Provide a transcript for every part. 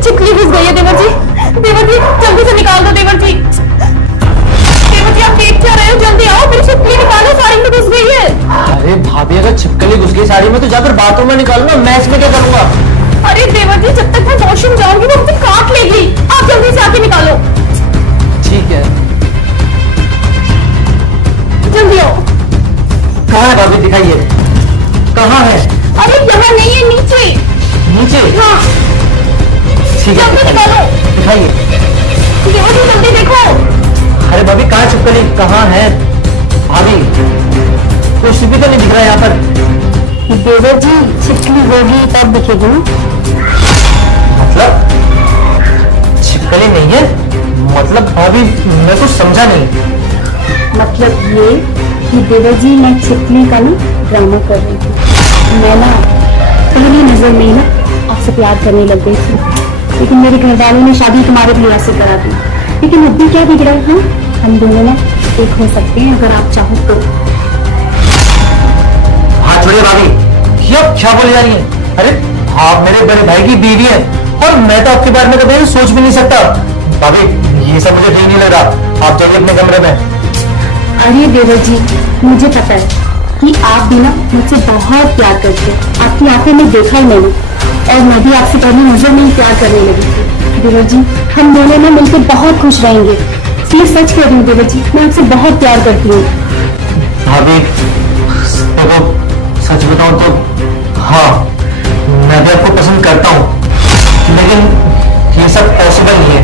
छिपकली घुस गई है देवर जी। देवर जी जल्दी से निकाल दो देवर जी। देवर जी आप देख क्या रहे हो, जल्दी आओ, मेरी छिपकली निकालो, साड़ी में घुस गई है। अरे भाभी अगर छिपकली घुस गई साड़ी में तो जाकर बाथरूम में निकालो ना, मैं इसमें क्या करूंगा। अरे देवर जी जब तक मैं वॉशरूम जाऊंगी वो मुझे काट लेगी, आप जल्दी से आके निकालो। ठीक है, जल्दी आओ। कहाँ है भाभी, दिखाइए कहाँ है। अरे यहाँ नहीं है, नीचे। नीचे? हाँ ठीक है, जल्दी निकालो। दिखाइए। देवर जी जल्दी देखो। अरे भाभी कहाँ छिपकली, कहाँ है भाभी, कुछ भी तो नहीं दिख रहा है यहाँ पर। देवर जी छिपकली होगी तब दिखेगी। मतलब छिपकली नहीं है, मतलब भाभी मैं कुछ समझा नहीं। मतलब ये कि देवर जी मैं छिपकली का ना ड्रामा कर रही थी। मैं ना पहली नजर में ही ना आपसे प्यार करने लग गई थी, लेकिन मेरे घर वालों ने शादी तुम्हारे भैया से करा दी। लेकिन अब भी क्या बिगड़ा है, हम दोनों ना एक हो सकते हैं अगर आप चाहो तो। हाँ छोड़िए भाभी, ये आप क्या बोले जा रही हैं। अरे आप मेरे बड़े भाई की बीवी है और मैं तो आपके बारे में कभी सोच भी नहीं सकता। भाभी ये सब मुझे ठीक नहीं लग रहा, आप जाइए अपने कमरे में। अरे देवर जी मुझे पता है कि आप भी ना मुझसे बहुत प्यार करते हैं, आपकी आंखें में देखा ही मैंने, और मैं भी आपसे पहली नजर में ही प्यार करने लगी थी। देवर जी हम दोनों ना मिलकर बहुत खुश रहेंगे, ये सच कह रही हूँ देवर जी, मैं आपसे बहुत प्यार करती हूँ। भाभी देखो सच बताऊं तो हाँ मैं भी आपको पसंद करता हूँ, लेकिन ये सब पॉसिबल नहीं है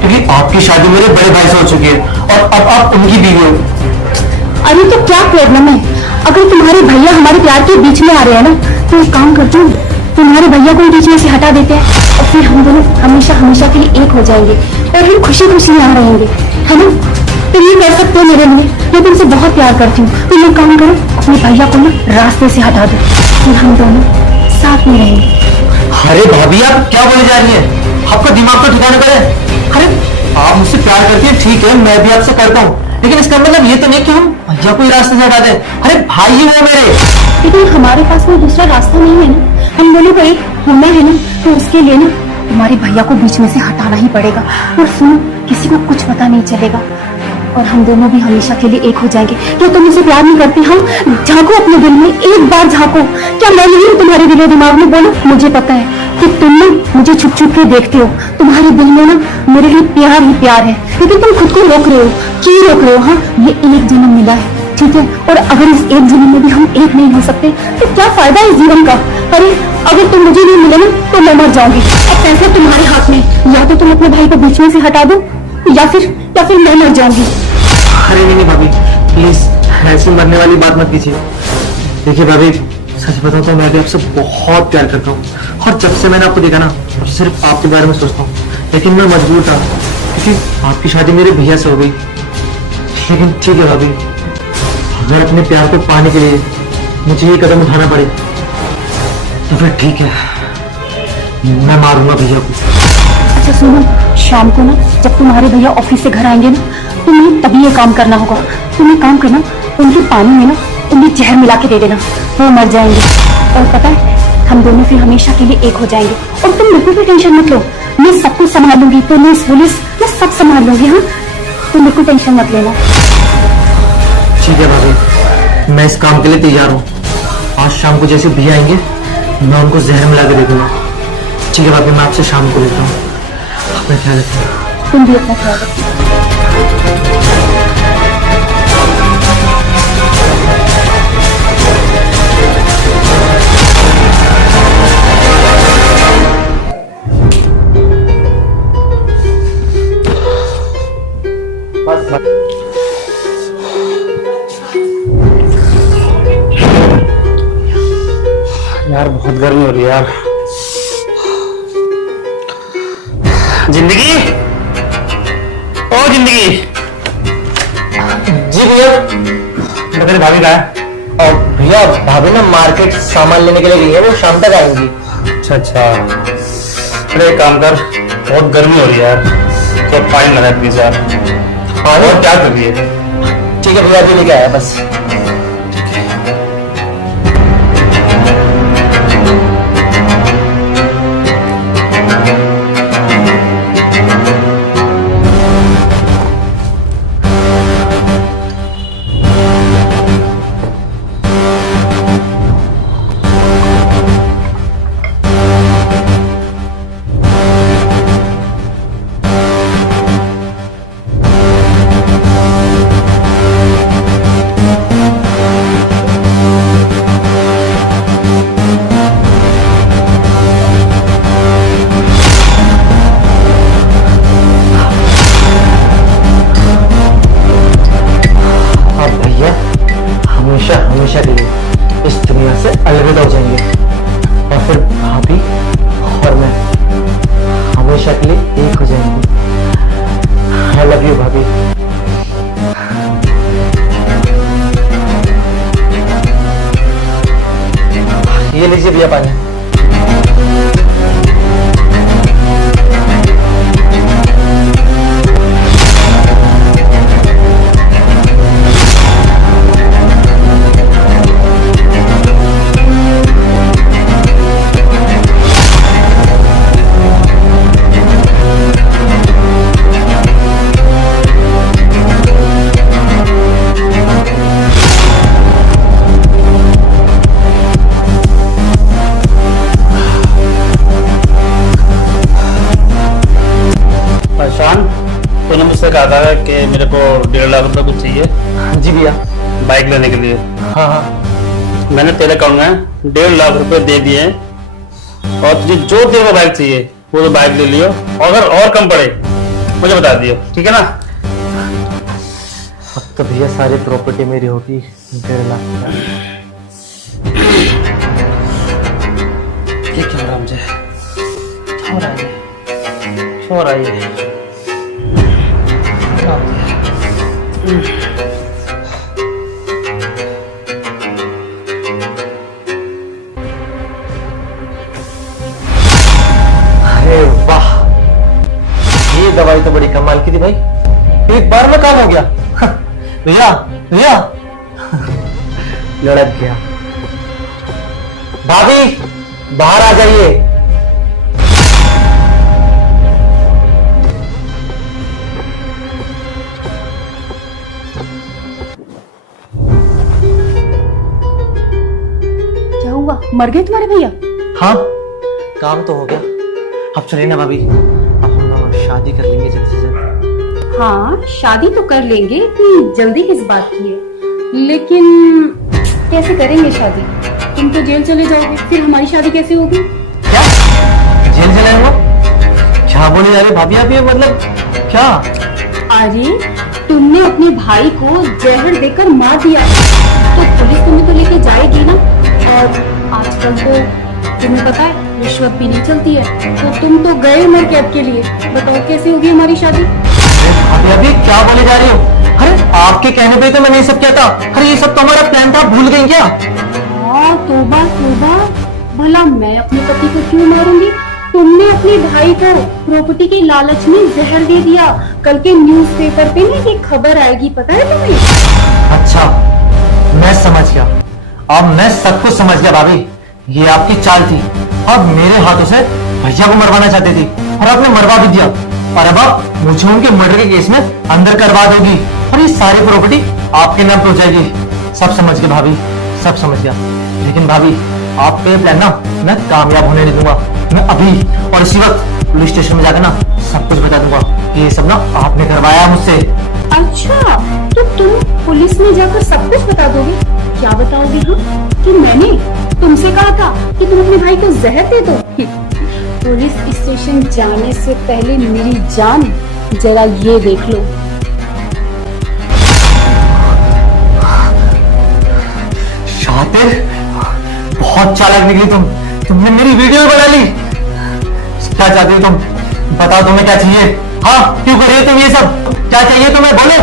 क्योंकि आपकी शादी मेरे बड़े भाई से हो चुकी है और अब आप उनकी बीवी हो। अरे तो क्या प्रॉब्लम है, अगर तुम्हारे भैया हमारे प्यार के बीच में आ रहे हैं ना तो एक काम करती हूँ, तुम्हारे भैया को बीच में से हटा देते हैं और फिर हम दोनों हमेशा हमेशा के लिए एक हो जाएंगे और हम खुशी खुशी यहाँ रहेंगे, है ना। तो ये कर सकते हो मेरे लिए, मैं तुमसे बहुत प्यार करती हूँ, तो ये काम करो अपने भैया को ना रास्ते से हटा दो, फिर हम दोनों साथ में रहेंगे। अरे भाभी आप क्या बोले जा रही हैं, आपका दिमाग तो ठिकाने पर है। अरे आप मुझसे प्यार करती हैं, ठीक है मैं भी आपसे करता हूँ, लेकिन इसका मतलब ये तो नहीं कि हम भैया को ही रास्ते से हटा दें। अरे भाई ही वो मेरे। लेकिन हमारे पास कोई दूसरा रास्ता नहीं है ना, हम दोनों को एक होना है ना, तो उसके लिए ना तुम्हारे भैया को बीच में से हटाना ही पड़ेगा। और सुनो किसी को कुछ पता नहीं चलेगा और हम दोनों भी हमेशा के लिए एक हो जाएंगे। क्या तुम मुझे प्यार नहीं करती? हम झांको अपने दिल में, एक बार झांको। क्या मैं नहीं हूँ तुम्हारे दिलो दिमाग में? बोलो, मुझे पता है कि तुम ना मुझे छुप छुप के देखते हो, तुम्हारे दिल में ना मेरे लिए प्यार ही प्यार है, लेकिन तुम खुद को रोक रहे हो। क्यों रोक रहे हो? हाँ ये एक जन्म मिला है, ठीक है, और अगर इस एक जन्म में भी हम एक नहीं हो सकते तो क्या फायदा इस जीवन का। अरे अगर तुम मुझे नहीं मिले ना तो मैं मर जाऊंगी। अब फैसला तुम्हारे हाथ में, या तो तुम अपने भाई को बीच में से हटा दो या फिर मैं मर जाऊंगी। अरे नहीं भाभी प्लीज ऐसी मरने वाली बात मत कीजिए। देखिए भाभी सच बताऊं तो मैं भी आपसे बहुत प्यार करता हूँ और जब से मैंने आपको देखा ना अब सिर्फ आपके बारे में सोचता हूँ, लेकिन मैं मजबूर था क्योंकि आपकी शादी मेरे भैया से हो गई। लेकिन ठीक है भाभी, अगर अपने प्यार को पाने के लिए मुझे ये कदम उठाना पड़े तो फिर ठीक है, मैं मारूंगा भैया को। अच्छा सुनो, शाम को ना जब तुम्हारे भैया ऑफिस से घर आएंगे ना तुम्हें तभी ये काम करना होगा। तुम एक काम करना, उनके पानी में ना उन्हें जहर मिला के दे देना, वो मर जाएंगे। और पता है हम दोनों फिर हमेशा के लिए एक हो जाएंगे। और तुम बिल्कुल भी टेंशन मत लो, मैं सब कुछ संभाल लूंगी, पुलिस मैं सब संभाल लूंगी। हाँ तुम बिल्कुल टेंशन मत लेना। ठीक है भाभी, मैं इस काम के लिए तैयार हूँ। आज शाम को जैसे भैया आएंगे मैं उनको जहर मिला के दे दूंगा। ठीक है भाभी, मैं आपसे शाम को लेता हूँ, अपना ख्याल रखना। तुम भी अपना ख्याल रखना। यार बहुत गर्मी हो रही है यार। जिंदगी, ओ जिंदगी। जी भैया, मेरे भाभी का है। और भैया भाभी ना मार्केट सामान लेने के लिए गई है, वो शाम तक आएंगी। अच्छा। अरे एक काम कर, बहुत गर्मी हो रही है यार, तो पानी लगा प्लीज यार। और क्या कर रही है? ठीक है भैया, अभी लेके आया बस। है। शान, तूने मुझसे कहा था कि मेरे को 1.5 लाख रुपए कुछ चाहिए जी भैया। बाइक लेने के लिए। हाँ हाँ। मैंने तेरे अकाउंट में 1.5 लाख रुपए दे दिए हैं और तुझे जो तेरे को बाइक चाहिए वो तो बाइक ले लियो, अगर और कम पड़े मुझे बता दियो, ठीक है ना? अब तो भैया सारी प्रॉपर्टी मेरी होगी 1.5 लाख का। ये क्या हो रहा मुझे? क्या हो रहा है? क्या हो रहा है? अरे वाह, ये दवाई तो बड़ी कमाल की थी भाई, एक बार में काम हो गया। भैया भैया लड़क गया। भाभी बाहर आ जाइए। क्या हुआ, मर गए तुम्हारे भैया? हाँ, काम तो हो गया। अब चलिए ना भाभी, अब हम लोग शादी कर लेंगे जल्दी से जल्द। हाँ, शादी तो कर लेंगे, इतनी जल्दी किस बात की है? लेकिन कैसे करेंगे शादी? तुम तो जेल चले जाओगे, फिर हमारी शादी कैसे होगी? क्या जेल चले वो? क्या बोले जा रही भाभी आप ये, मतलब क्या? अरे तुमने अपने भाई को जहर देकर मार दिया, तो पुलिस तुम्हें तो लेके जाएगी ना। और आजकल तो तुम्हें पता है रिश्वत भी नहीं चलती है, तो तुम तो गए उम्र कैद के लिए। बताओ कैसे होगी हमारी शादी? अरे अभी क्या बोले जा रही हो? अरे आपके कहने पे तो मैंने ये सब किया था। अरे ये सब तो हमारा प्लान था, भूल गई क्या? हाँ, तौबा तौबा, भला मैं अपने पति को क्यों मारूंगी? तुमने अपने भाई को प्रॉपर्टी के लालच में जहर दे दिया। कल के न्यूज़पेपर पे ना ये खबर आएगी, पता है तुम्हें? अच्छा, मैं समझ गया, अब मैं सब कुछ समझ गया भाभी। ये आपकी चाल थी, अब मेरे हाथों से भैया को मरवाना चाहती थी और आपने मरवा भी दिया। और अब आप मुझे उनके मर्डर के केस में अंदर करवा दोगी और ये सारी प्रॉपर्टी आपके नाम पे हो जाएगी। सब समझ गया भाभी, सब समझ गया। लेकिन भाभी आपका ये प्लान ना मैं कामयाब होने नहीं दूंगा। मैं अभी और इसी वक्त पुलिस स्टेशन में जाकर ना सब कुछ बता दूंगा कि ये सब ना आपने करवाया मुझसे। अच्छा, तो तुम पुलिस में जाकर सब कुछ बता दोगे? क्या बताओगे तुम? कि मैंने तुमसे कहा था कि तुम अपने भाई को जहर दे दो? पुलिस स्टेशन जाने से पहले मेरी जान जरा ये देख लो। शातिर, बहुत चालाक निकली तुम। तुमने मेरी वीडियो बना ली। क्या चाहती हो तुम? बताओ तुम्हें क्या चाहिए? हाँ, क्यों कर रही हो तुम ये सब? क्या चाहिए तुम्हें, बोलो।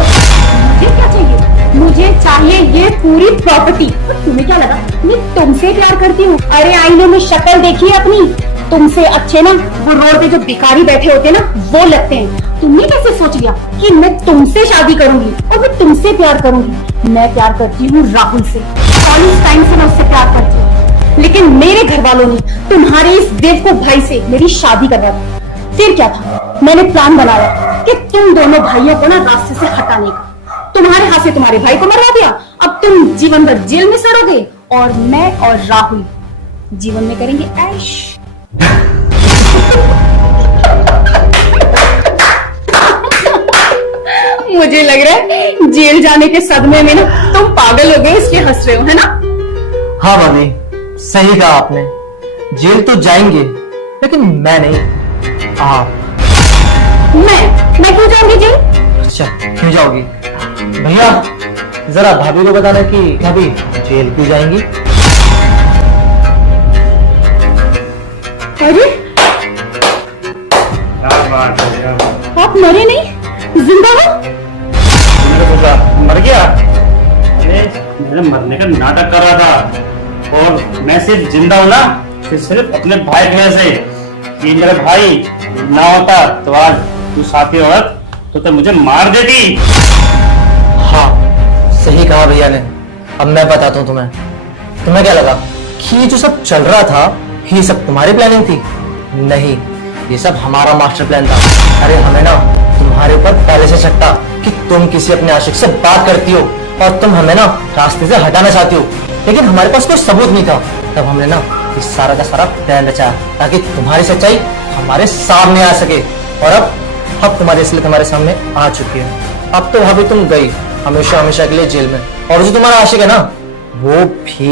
मुझे क्या चाहिए? मुझे चाहिए ये पूरी प्रॉपर्टी। और तुम्हें क्या लगा मैं तुमसे प्यार करती हूँ? अरे आईने में शक्ल देखी है अपनी? तुमसे अच्छे ना वो रोड पे जो भिखारी बैठे होते हैं ना, वो लगते हैं। तुमने कैसे सोच लिया कि मैं तुमसे शादी करूंगी और मैं तुमसे प्यार करूंगी? मैं प्यार करती हूँ राहुल से। कॉलेज टाइम से मैं उससे प्यार करती हूँ, लेकिन मेरे घर वालों ने तुम्हारे इस देवकूफ भाई से मेरी शादी करवा दी। फिर क्या था, मैंने प्लान बनाया कि तुम दोनों भाइयों को ना रास्ते से हटाने का। तुम्हारे हाथ से तुम्हारे भाई को मरवा दिया, अब तुम जीवन भर जेल में सड़ोगे और मैं और राहुल जीवन में करेंगे ऐश। मुझे लग रहा है जेल जाने के सदमे में ना तुम पागल हो गए, इसलिए हंस रहे हो, है ना? हाँ भाभी, सही कहा आपने। जेल तो जाएंगे लेकिन मैं नहीं, आप। मैं क्यों जाऊंगी जेल? अच्छा, क्यों जाओगी? भैया जरा भाभी को बताना कि भाभी जेल क्यों जाएंगी। अरे क्या बात है यार? आप मरे नहीं, जिंदा हो? मैंने सोचा मर गया। अरे मैंने मरने का नाटक कर रहा था और मैं सिर्फ जिंदा हूं ना, कि सिर्फ अपने भाई की वजह से, कि मेरा भाई ना होता तो आज तू साथी औरत तो मुझे मार देती। हाँ, सही कहा भैया ने। अब मैं बताता हूँ तुम्हें। तुम्हें क्या लगा कि ये जो सब चल रहा था ये सब तुम्हारी प्लानिंग थी? नहीं, ये सब हमारा मास्टर प्लान था। अरे हमें ना तुम्हारे ऊपर पहले से शक था कि तुम किसी अपने आशिक से बात करती हो और तुम हमें ना रास्ते से हटाना चाहती हो, लेकिन हमारे पास कोई सबूत नहीं था। तब हमने ना इस सारा का सारा प्लान रचा ताकि तुम्हारी सच्चाई हमारे सामने आ सके। और अब तुम्हारे इसलिए तुम्हारे सामने आ चुकी है। अब तो भाभी तुम गई हमेशा हमेशा के लिए जेल में, और जो तुम्हारा आशिक है ना वो भी।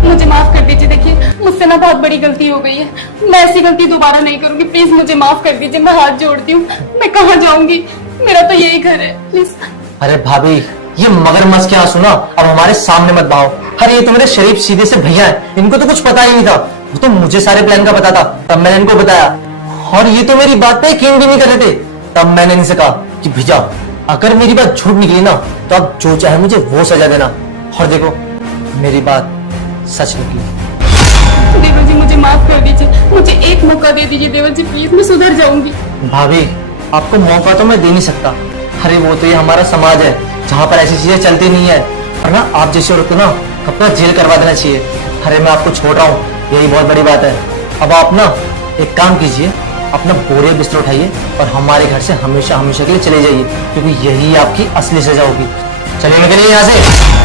मुझे माफ कर दीजिए। देखिए मुझसे ना बहुत बड़ी गलती हो गई है, मैं ऐसी गलती दोबारा नहीं करूंगी। प्लीज मुझे माफ कर दीजिए, मैं हाथ जोड़ती हूँ। मैं कहाँ जाऊंगी, मेरा तो यही घर है, प्लीज। अरे भाभी, ये मगरमच्छ के आंसू ना अब हमारे सामने मत बहाओ। अरे ये तो मेरे शरीफ सीधे से भैया है, इनको तो कुछ पता ही नहीं था। वो तो मुझे सारे प्लान का पता था, तब मैंने इनको बताया। और ये तो मेरी बात पे यकीन भी नहीं कर रहे थे। तब मैंने इनसे कहा कि भैया अगर मेरी बात झूठ निकली ना तो आप जो चाहे मुझे वो सजा देना। और देखो मेरी बात सच निकली। देवर जी मुझे माफ कर दीजिए, मुझे एक मौका दे दीजिए देवर जी, प्लीज। मैं सुधर जाऊंगी। भाभी आपको मौका तो मैं दे नहीं सकता। अरे वो तो ये हमारा समाज है जहाँ पर ऐसी चीजें चलती नहीं है। और ना आप जैसे औरत को ना अपना जेल करवा देना चाहिए। अरे मैं आपको छोड़ रहा हूँ, यही बहुत बड़ी बात है। अब आप ना एक काम कीजिए, अपना बोरिया बिस्तर उठाइए और हमारे घर से हमेशा हमेशा के लिए चले जाइए, क्योंकि यही आपकी असली सजा होगी। चलिए निकलिए यहाँ से।